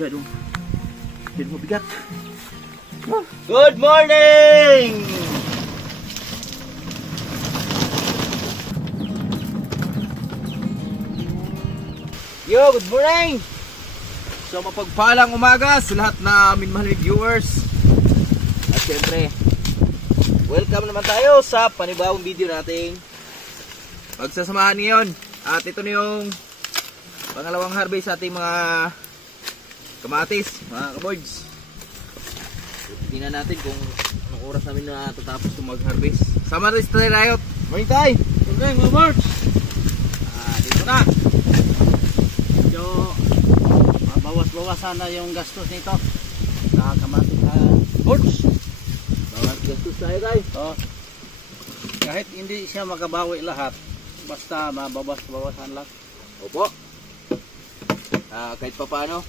masyadong mabigat. Good morning! Yo, good morning! So mapagpalang umaga sa lahat na minmahal viewers. At syempre, welcome naman tayo sa panibawang video nating pagsasamahan ngayon. At ito na yung pangalawang harvest sa ating mga kamatis, mga kaboards. Tingnan natin kung anong oras namin na tatapos itong mag-harvest. Sama rin tayo, Riot. Morning tayo! Good morning, mga boards! Dito na! Medyo bawas-bawasan na yung gastos nito sa kamatis na boards. Bawas gastos tayo, guys. Kahit hindi siya makabawi lahat, basta mabawas-bawasan lang. Opo. Kahit pa paano,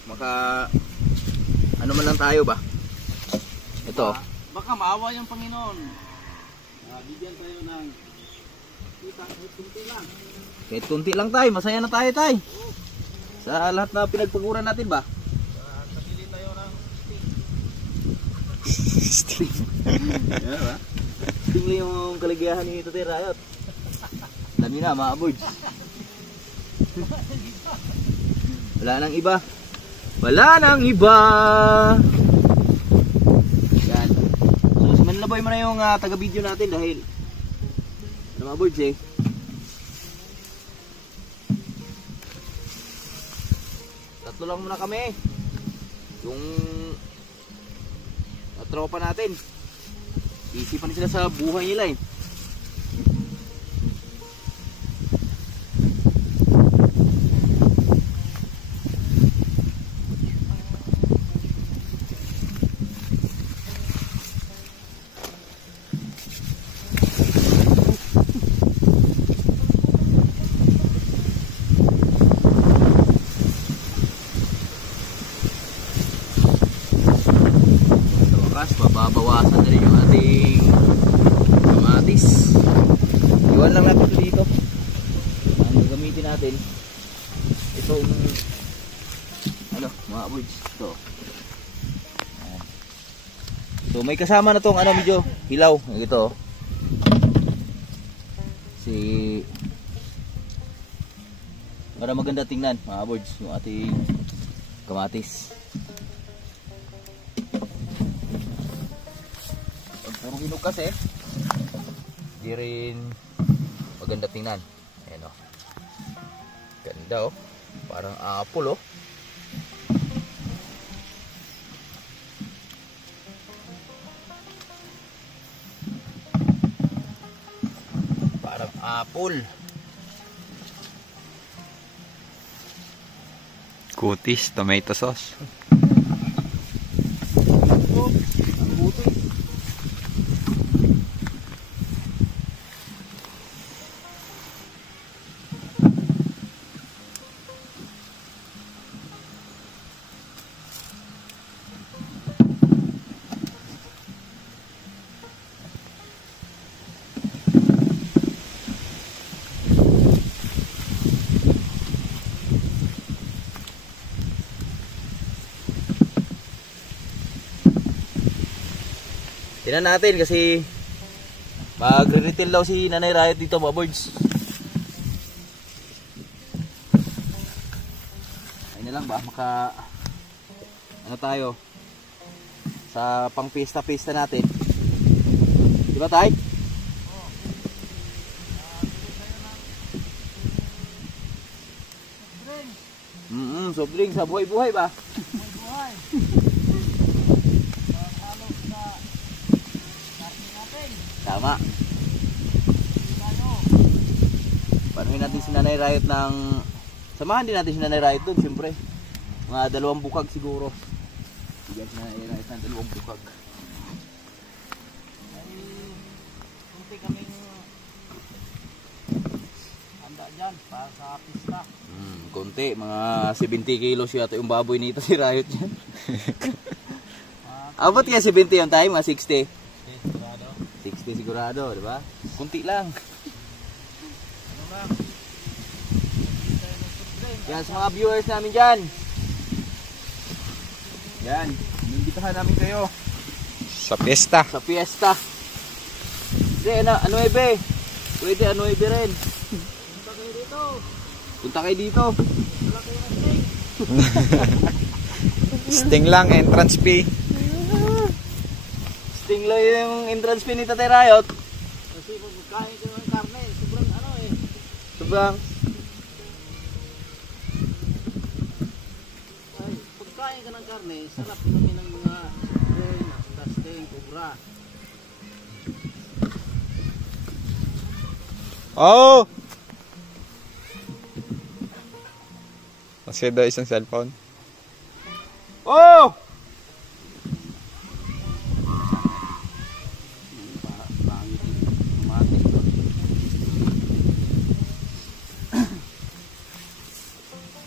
ano man lang tayo ba? Ito. Baka maawa yung Panginoon. Bigyan tayo ng kita, kunti lang. Kahit kunti lang tayo, masaya na tayo tayo. Sa lahat na pinagpaguran natin ba? Kabili tayo ng Sting. Yan ba? Sting lang yung kaligayahan ni Tate Riot. Dami na mga boards. Wala nang iba. Wala nang iba. Yan. So manlaboy mo na yung taga-video natin dahil mga boards eh. Tatlo lang muna kami. Yung tropa natin. Isipan sila sa buhay nila eh. Mababawasan na rin yung ating kamatis. Iwan lang natin dito. Ang gagamitin natin itong mga boards ito. So may kasama na tong medyo hilaw ito. Para maganda tingnan mga boards yung ating kamatis. Puro hinog kasi di rin maganda tingnan. Ayan o, ganda o, parang apple o. Parang apple. Kutis, tomato sauce. Tingnan natin kasi magre-retail daw si Nanay Riot dito mga boards. Ayun na lang ba tayo sa pang pista natin. Di ba tay? Soft drink sa buhay-buhay ba? buhay. Tama. Panuhin natin si Nanay Riot ng... Samahan din natin si Nanay Riot doon, siyempre. Mga 2 bukag siguro. Bigyan si Nanay Riot ng 2 bukag. Kunti kaming handa dyan para sa pista. Kunti, mga 70 kilos yata yung baboy nito si Riot dyan. Abot kaya 70 yung tayo, mga 60. 60 sigurado, di ba? Kunti lang. Yan sa mga viewers namin dyan. Yan, inimbitahan namin kayo Sa piyesta. sa fiesta. Hindi, anuebe. Pwede anuebe rin. Punta kayo dito. Punta kayo dito. Wala kayo ng sting. Sting lang, entrance fee. Sting lang yung entrance fee ni Tatay Rayot. Kasi pagkain kayo ng karne, sobrang ano eh. Sobrang. Ay, pagkain ka ng karne, sarap namin ng mga sting, tasting, kubra. Oh! Kasi daw isang cellphone. Oh! Pangit yung mati.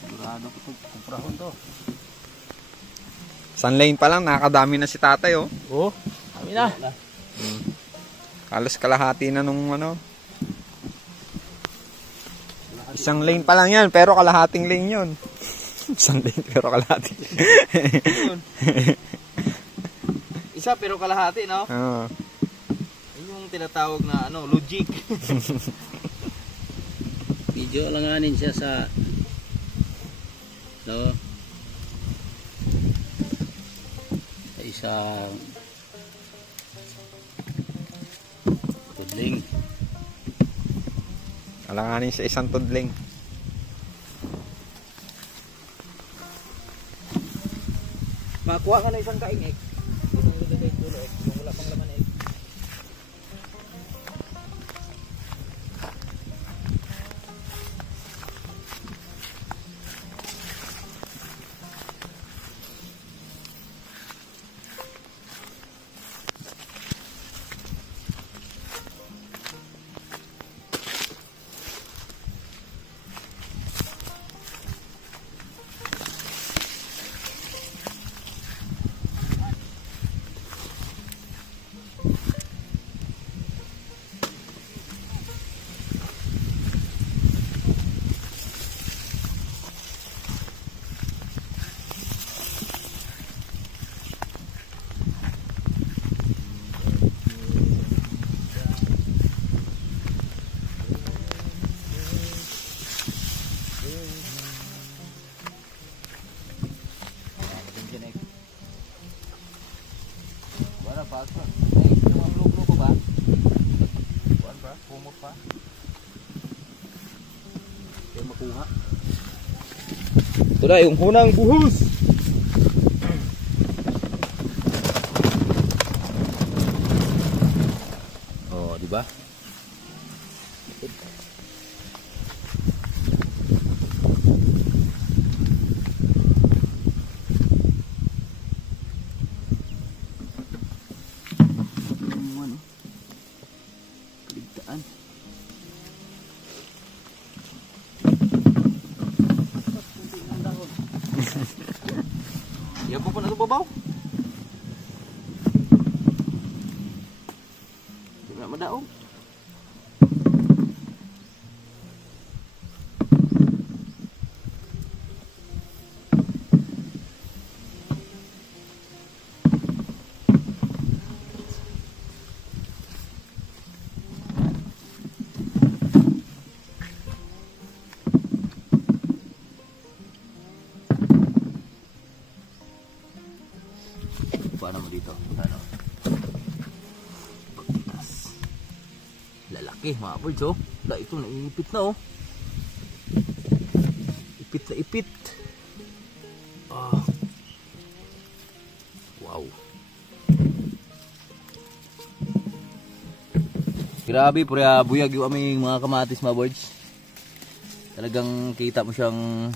Sigurado ko ito, kuprahon to. Isang lane pa lang, nakakadami na si tatay, oh. Oh, kami na. Halos kalahati na nung ano. Isang lane pa lang yan, pero kalahating lane yun. Isang lane, pero kalahati. Isa pero kalahati, no? Oo. Yun yung tinatawag na ano, logic. Video langanin siya sa no sa isang tudling. Alanganin sa isang tudling. Makuha ka na isang kaingik. Yung ilagay dulo, yung wala pang laman eh. Wala pa ito. Ay, lumamluglo ko ba? Kuan ba? Pumot pa? Kaya makuha. Ito na yung hunang buhos. Oh, di ba? Ano? Kaligtaan. Yan po na ito babaw. Hindi na madaong. Paano mo dito? Ano? Pagkitas. Lalaki mga birds, oh. Da, ito naipit na, oh. Ipit na ipit. Ah. Wow. Grabe, pura buyag yung aming mga kamatis mga birds. Talagang kita mo siyang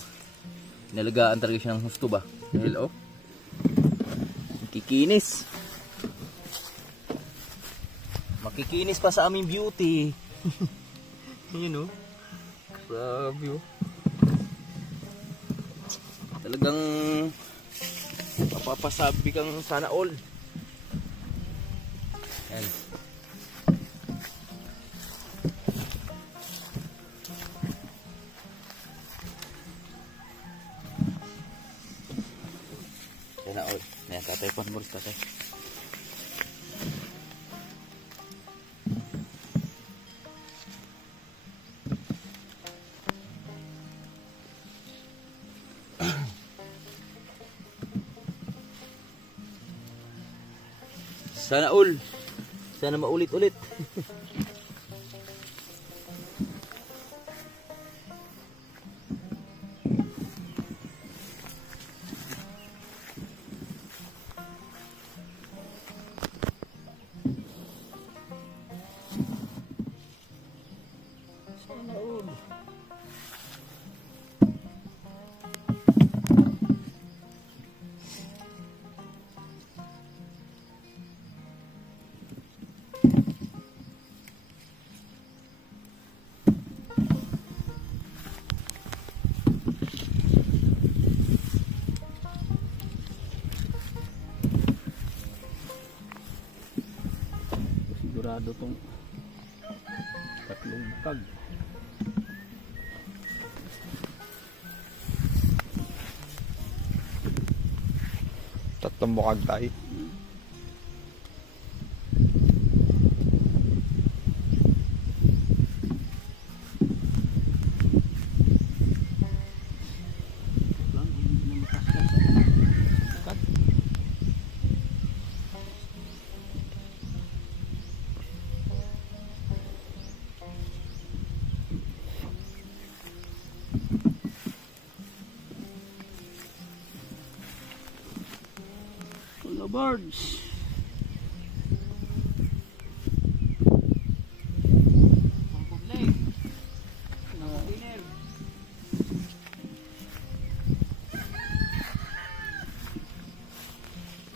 nalagaan talaga siya ng husto ba? Dahil, oh. Kikinis. Makikinis pa sa aming beauty. Yun, oh. Grabe, oh. Talagang mapapasabi kang sana all. Yan. Sana all. Ayan, tatay po mo rin tatay. Sana all. Sana maulit-ulit. Sana all. Sigurado tong tatlong bukag. Tatlong bukag tayo. Lang, hindi na makasya sa bukag. Full of birds.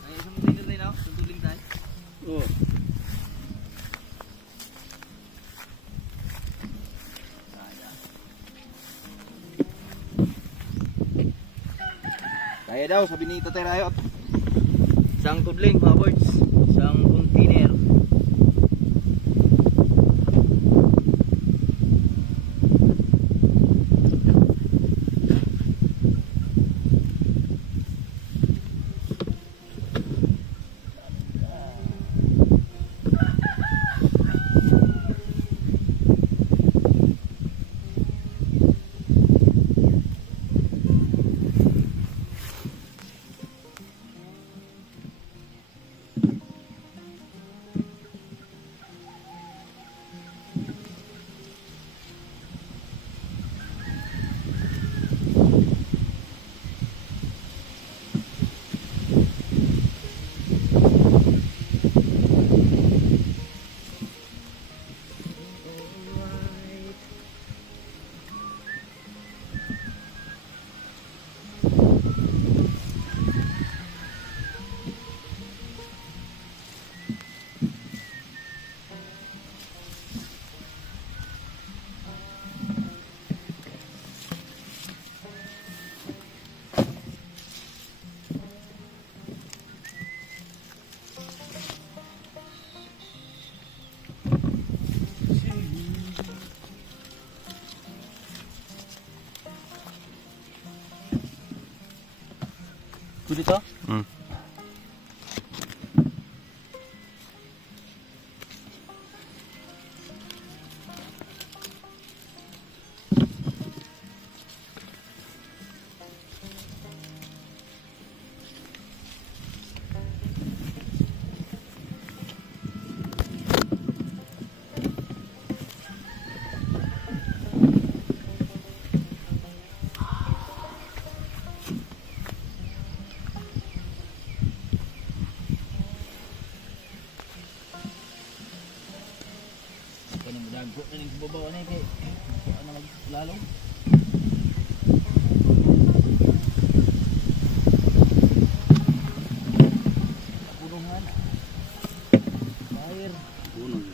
Ay, isang container rin ako. Tuntuling tayo. Oh. Kaya daw, sabi ni Tatay Rayot. Isang tudling mga boys. Isang container. Pwede to? Hmm. Kaya nang madagpo na yung babaw na kay. Ano maglalong? Punungan. Fire. Puno yun.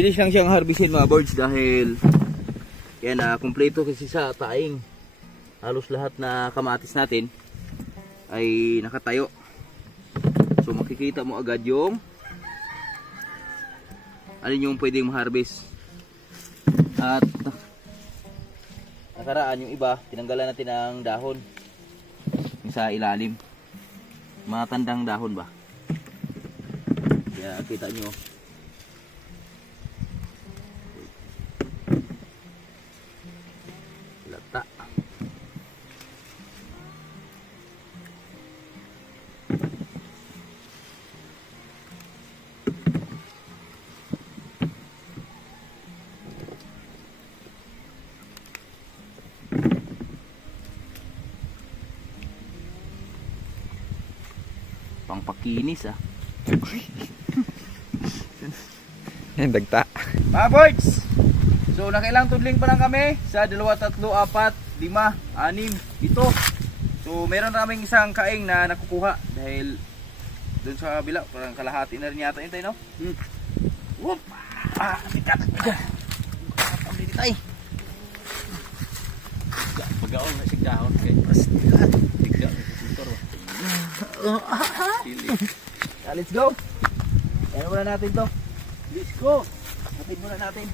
Mabilis lang siyang harbisin mga birds dahil yan kumpleto kasi sa taing. Halos lahat na kamatis natin ay nakatayo. So makikita mo agad yung alin yung pwedeng ma-harvest. At nakaraan yung iba, tinanggalan natin ang dahon yung sa ilalim. Matandang dahon ba? Kaya kita nyo. Lata. Pangpakinis Yan, dagta. Mga birds! So nakailang tudling pa lang kami sa 2, 3, 4, 5, 6, 7 So meron naming isang kaing na nakukuha dahil doon sa kabila parang kalahati na rin yata yun tayo, no? Whoop! Bigat! Ang bigat tayo! Pag-aon na sigdahon kay sigdahon sa motor. Let's go! Ayan muna natin to. Let's go! Hatid muna natin.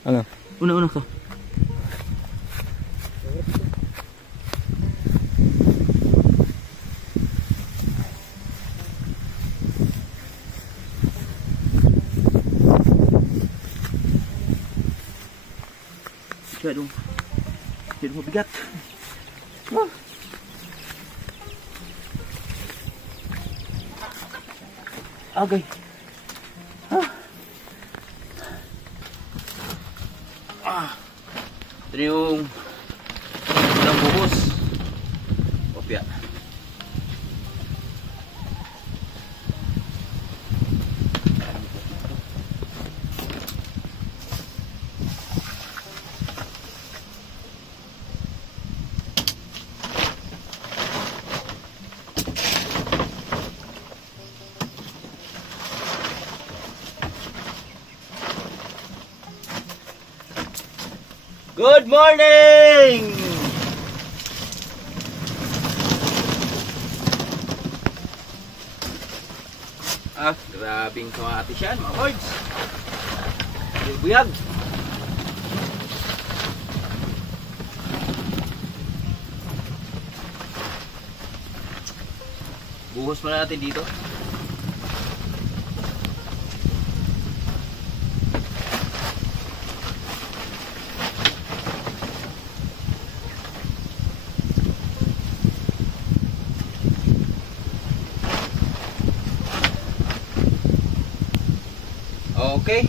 Ano? Una ka. Masyadong mabigat. Okay. Ito na yung unang buhos. Opya. Good morning! Grabing kamatis yan mga boys. Buyag. Buhos muna natin dito. Okay,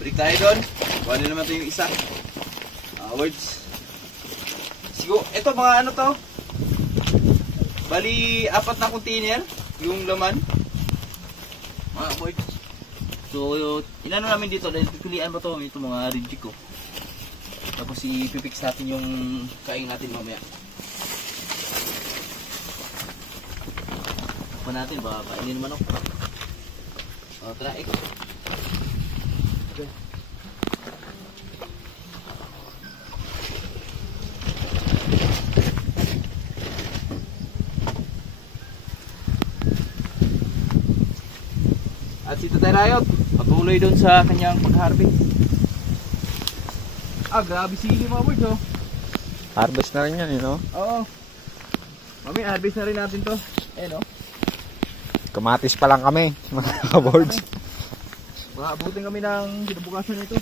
break tayo doon. Kuha naman ito yung isa. Words. Siguro, ito mga ano to. Bali, 4 na container yung laman. Mga words. So, inano namin dito dahil pipilian ba to? Ito mga reject ko. Tapos ipipix natin yung kain natin mamaya. Apa natin ba? Kainin naman ako. O, tara, ikaw. At si Tatay Rayot, patuloy doon sa kanyang pag-harvest. Grabe sili mga birds, oh. Harvest na rin yan, you know? Oo. Mami, harvest na rin natin to. No? Kamatis pa lang kami, mga boards. Makaabutin kami ng kinabukasan nito.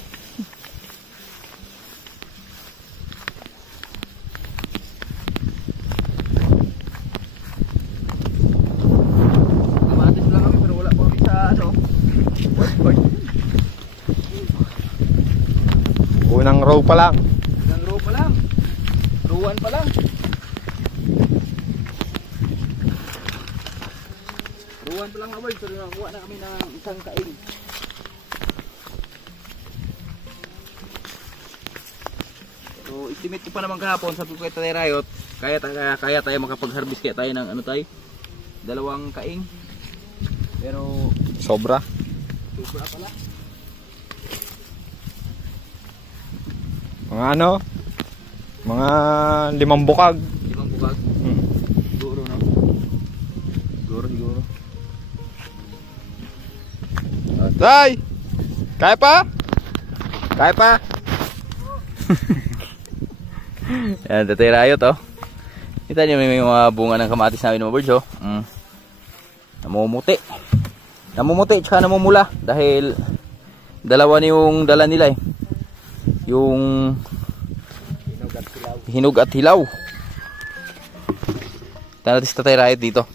Kamatis lang kami pero wala pa kami sa Unang row pa lang. Unang row pa lang. Buwan pa lang mga boys, pero nakakuha na kami ng isang kaing. So estimate ko pa naman kahapon, sabi ko kay Tatay Rayot, kaya tayo makapag-harvest kaya tayo ng ano tayo, 2 kaing. Pero Sobra. sobra pala. Mga ano? Mga 5 bukag. 5 bukag. Siguro no. Siguro. Tay! Kaya pa? Kaya pa? Yan, Tatay Rayot oh. Kita niyo may mga bunga ng kamatis namin mga birds oh. Namumuti tsaka namumula dahil dalawa na yung dala nila eh. Yung hinog at hilaw. Ito natin si Tatay Rayot dito.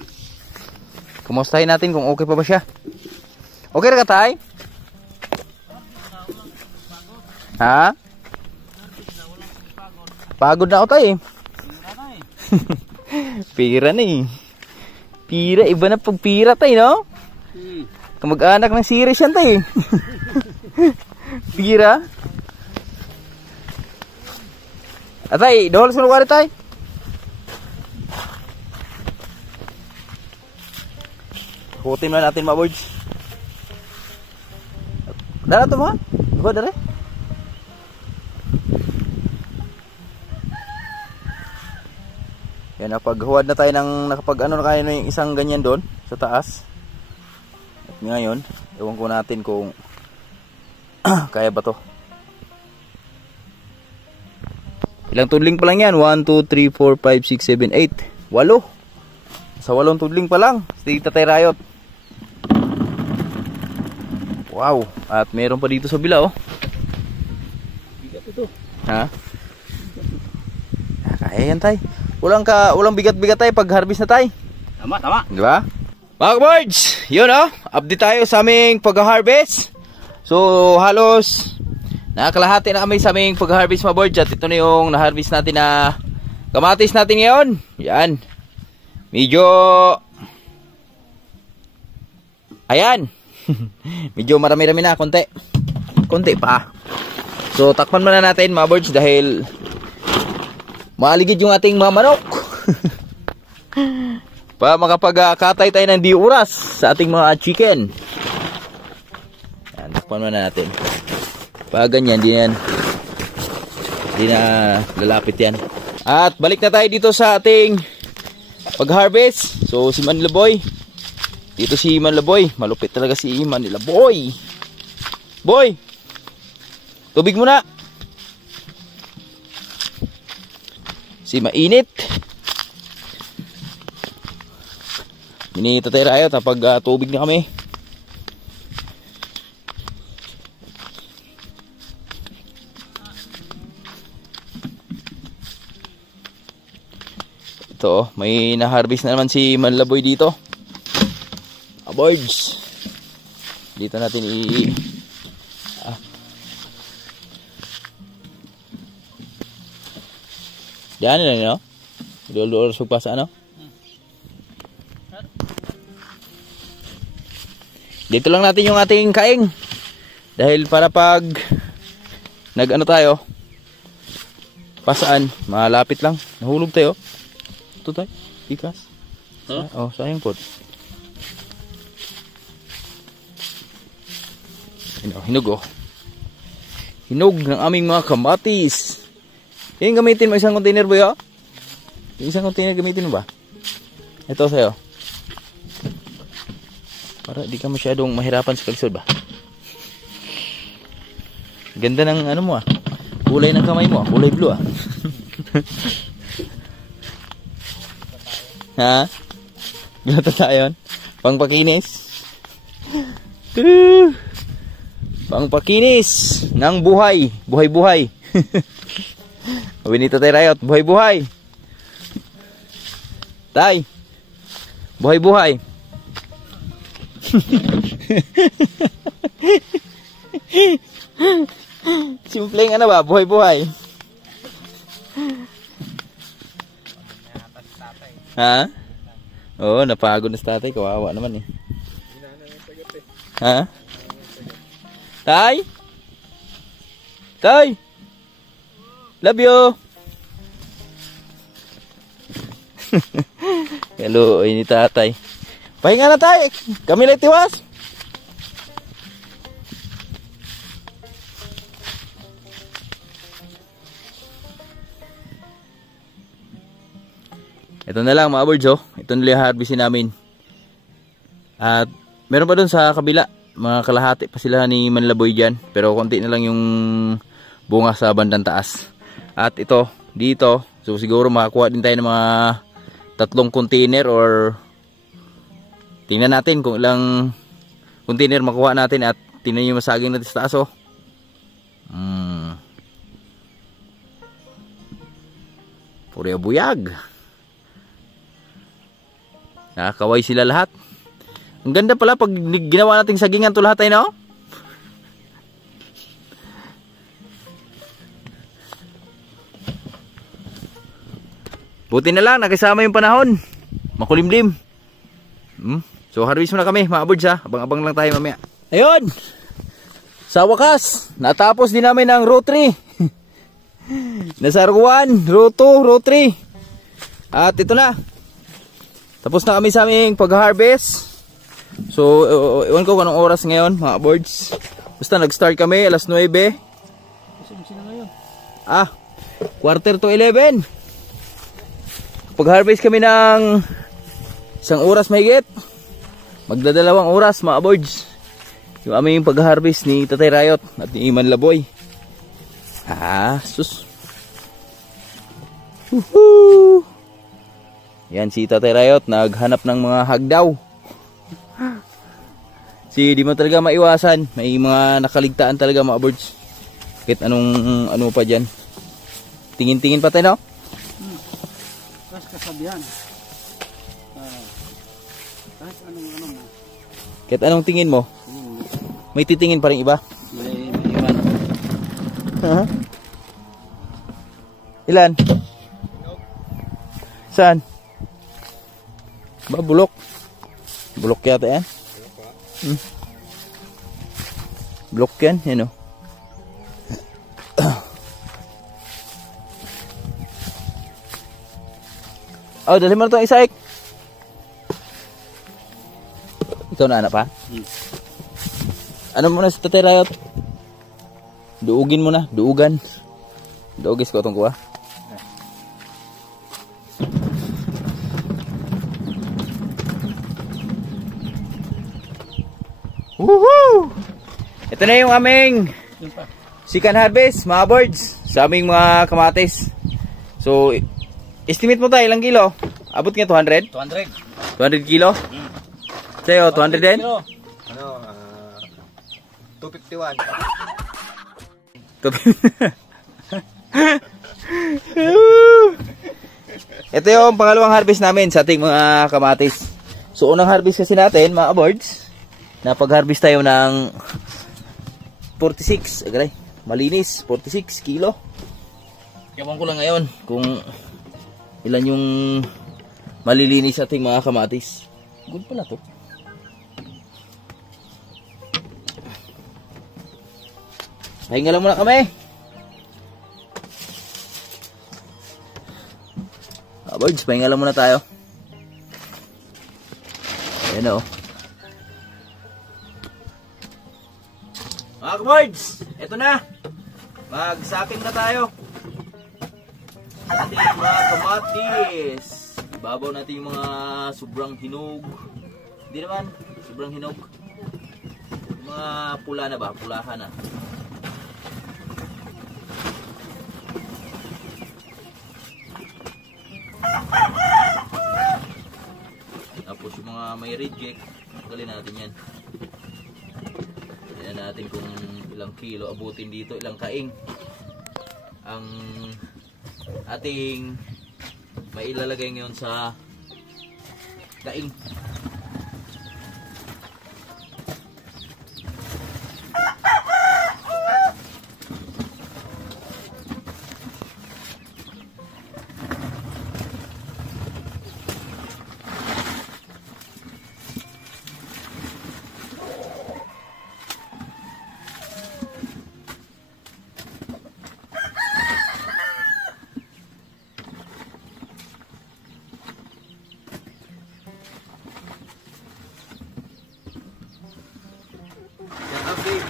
Kumustahin natin kung okay pa ba siya. Okay na ka, Tay? Ha? Pagod na ako, Tay. Pira na eh. Pira, iba na pag pira, Tay, no? Kamag-anak ng series yan, Tay. Pira. Atay, dohol sa lugar, Tay. Kutin na natin mga boards. Dara to mga? Diba dara? Yan, napaghuwad na tayo ng nakapag-ano na kayo ng isang ganyan doon sa taas. At ngayon, ewan ko natin kung kaya ba to. Ilang tudling pa lang yan? 1, 2, 3, 4, 5, 6, 7, 8 8 Sa 8 tudling pa lang si Tatay Rayot. Wow. At meron pa dito sa bila oh. Bigat ito. Ha? Kaya yan, Tay. Walang bigat-bigat tayo pag harvest na, Tay. Tama. Diba? Mga birds, yun oh. Update tayo sa aming pag-harvest. So halos nakakalahati na kami sa aming pag-harvest mga birds. At ito na yung na-harvest natin na kamatis natin ngayon. Yan. Medyo ayan. Medyo marami-rami na. Konti pa. So takpan muna natin mga birds dahil maaligid yung ating mga manok. Pa makapagkatay tayo ng di oras sa ating mga chicken. Yan, takpan muna natin. Pa ganyan, di na lalapit yan. At balik na tayo dito sa ating pag-harvest. So si Manila Boy. Dito si Manila Boy. Malupit talaga si Manila Boy. Boy! Tubig muna. Si mainit. Ini Tatay Rayot kapag tubig na kami. Ito, may na-harvest na naman si Manlaboy dito. Aboards. Dito natin Diyan na no? Dulu-dulu supas ano? Dito lang natin yung ating kaing. Dahil para pag nag-ano tayo, pasaan, malapit lang. Nahulog tayo. Ito tayo, ikas. Huh? Oh, sayang po. Hinog oh. Hinog ng aming mga kamatis. Yung gamitin mo isang container boy oh. Yung isang container gamitin mo ba? Ito sa'yo. Para di ka masyadong mahirapan sa pagsod ba? Ganda ng ano mo ah. Kulay ng kamay mo ah. Kulay blue ah. Ha? Gata tayo. Pangpakinis. Pangpakinis ng buhay. Buhay-buhay. Sabi ni Tatay Rayot, buhay-buhay. Tay. Buhay-buhay. Simpleng ano ba? Buhay-buhay. Ha? Oo, napagod na si Tatay. Kawawa naman eh. Ha? Tay? Tay? Love you. Hello, ini tatay. Pahinga na tay. Kami lang tiwas. Ito na lang mga birds, oh. Ito na lang harvestin namin. At meron pa doon sa kabila. Mga kalahati pa sila ni Manlaboy dyan. Pero konti na lang yung bunga sa bandang taas. At ito, dito. So siguro makakuha din tayo ng mga 3 container or tingnan natin kung ilang container makuha natin. At tingnan yung masaging natin sa taas, oh. Puri buyag. Nakakaway sila lahat. Ang ganda pala pag ginawa nating sagingan to lahat ay no? Buti na lang nakasama yung panahon. Makulimlim. So harvest muna kami mga birds ha. Abang-abang lang tayo mamaya. Ayun. Sa wakas, natapos din namin ang row 3. Nasa row 1, row 2, row 3. At ito na. Tapos na kami sa aming pag-harvest. So, iwan ko kung anong oras ngayon, mga birds. Basta nag-start kami, alas 9. Quarter to 11. Pag-harvest kami ng 1 oras mahigit. Magdadalawang oras, mga birds. Yung aming pag-harvest ni Tatay Rayot at ni Manlaboy. Sus. Woohoo! Yan si Tatay Rayot, naghanap ng mga hagdaw. Di mo talaga maiwasan. May mga nakaligtaan talaga mga birds. Kahit ano pa dyan. Tingin-tingin pa tayo, no? Tapos kasabihan. Kahit anong mo. Kahit anong tingin mo. May titingin pa rin iba. May iwan. Ilan? Saan? Bulok. Bulok yata yan. Bulok yan. Yan o. Dali mo na itong isa, Ik. Ikaw na anak pa? Ano muna sa Tatay Rayot? Duugin mo na. Duugan. Duugis ko itong kuha. Woohoo! Ito na yung aming second harvest, mga birds, sa aming mga kamatis. So, estimate mo tayo, ilang kilo? Abot nga 200? 200. 200 kilo? Sa'yo, 200 din? 251. Ito yung pangalawang harvest namin sa ating mga kamatis. So, unang harvest kasi natin, mga birds, napag-harvest tayo ng 46, agay, malinis, 46 kilo. Ewan ko lang ngayon kung ilan yung malilinis sa ating mga kamatis. Good pala to. Pahinga lang muna kami. Birds, pahinga lang muna tayo. Ayan o. Mga birds, eto na. Magsaping na tayo. Ating mga kamatis. Ibabaw natin yung mga sobrang hinog. Hindi naman, sobrang hinog. Yung mga pula na ba? Pulahan na. Tapos yung mga may reject, tanggalin natin yan. Tignan natin kung ilang kilo abutin dito, ilang kaing ang ating mailalagay ngayon sa kaing.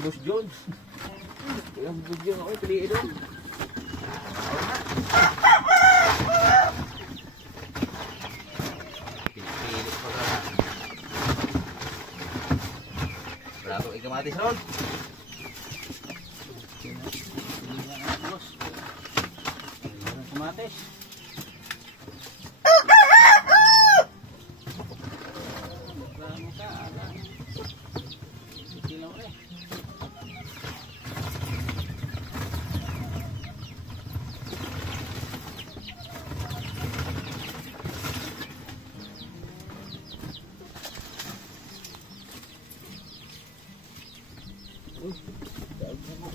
Boss John. Kailang Boss John ako, piliin doon. Pinipilit pa ka. Wala akong ikamatis ron. Boss. Kamatis.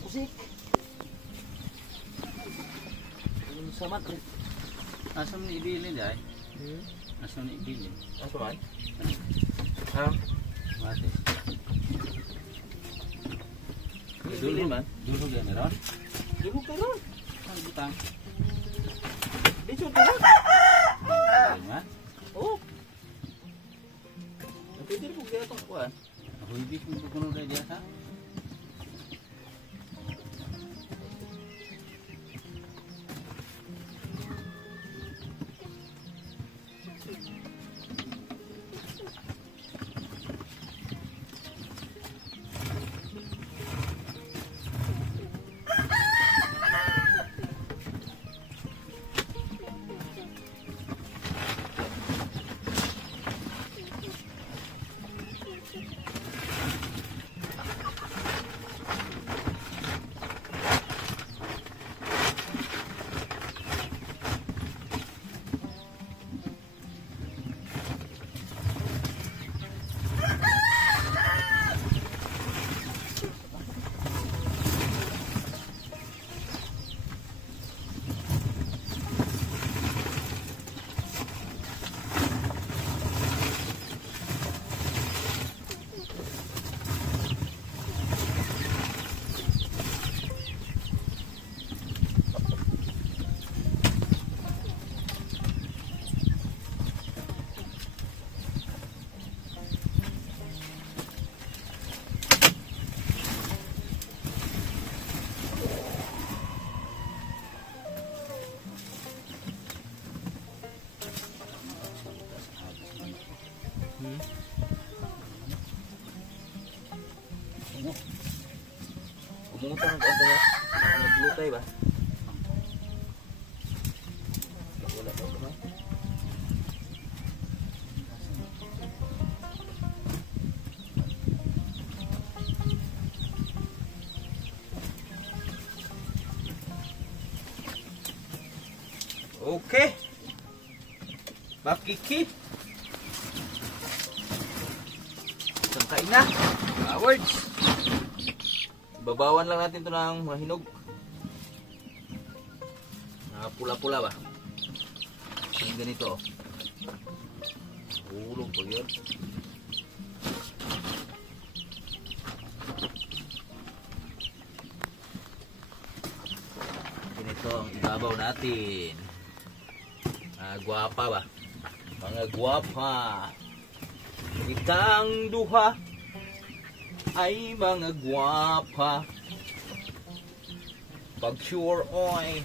Kusik. Yung samat eh. Asam ni ibilin dai. Asam ni ibilin. Ano man? Ha? Kamatis. Dulu man. Dulu gaya meron. Dulu ka ron. Ang butang. Dito ka ron. Lima. Oh. Pwede mo kaya itong kuhan. Ako hindi kung kukuno na diya sa. Pumunta ng konti ya. Naglutay ba? Wala pa ba? Okay. Makiki. Sangkain na. Awards. Babawan lang natin ito ng mga hinog. Pula-pula ba? Yung ganito. Ulong po yun. Ganito ang ibabaw natin. Guwapa ba? Mga guwapa. Itang duha ay mga guwapa. Pag sure oy.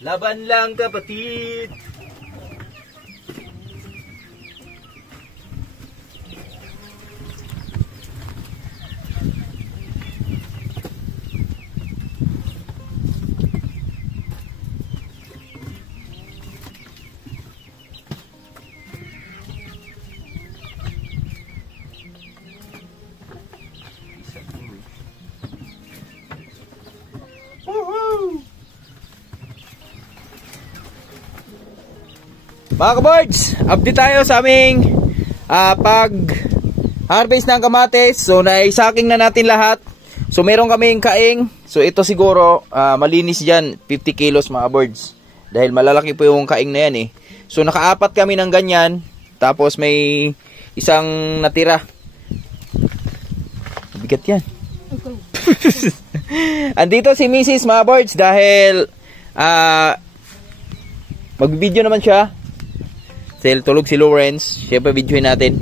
Laban lang kapatid. Mga kabards, update tayo sa aming pag-harvest ng kamatis. So, naisaking na natin lahat. So, meron kaming kaing. So, ito siguro, malinis dyan, 50 kilos mga birds. Dahil malalaki po yung kaing na yan eh. So, nakaapat kami ng ganyan. Tapos, may isang natira. Bigat yan. Andito si Mrs. mga birds dahil mag-video naman siya. Dahil tulog si Lawrence, syempre videoin natin.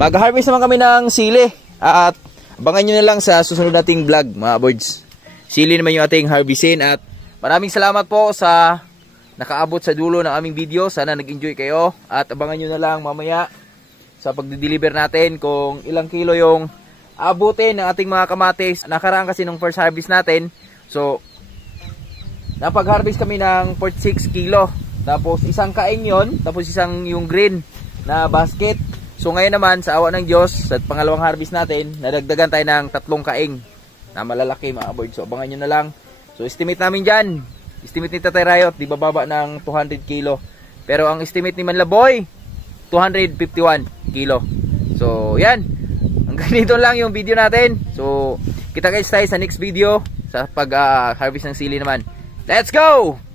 Mag-harvest naman kami ng sili. At abangan nyo na lang sa susunod nating vlog mga birds. Sili naman yung ating harvestin. At maraming salamat po sa nakaabot sa dulo ng aming video. Sana nag-enjoy kayo. At abangan nyo na lang mamaya sa pagdi-deliver natin kung ilang kilo yung abutin ng ating mga kamatis. Nakaraan kasi nung first harvest natin. So, napag-harvest kami ng 46 kilo. Tapos isang kaing yon, tapos isang yung green na basket. So ngayon naman sa awa ng Diyos, sa pangalawang harvest natin, nadagdagan tayo ng 3 kaing na malalaki mga birds. So abangan nyo na lang. So estimate namin dyan, estimate ni Tatay Rayot, di bababa ng 200 kilo. Pero ang estimate ni Manlaboy, 251 kilo. So yan, hanggang dito lang yung video natin. So kita guys tayo sa next video sa pag-harvest ng sili naman. Let's go!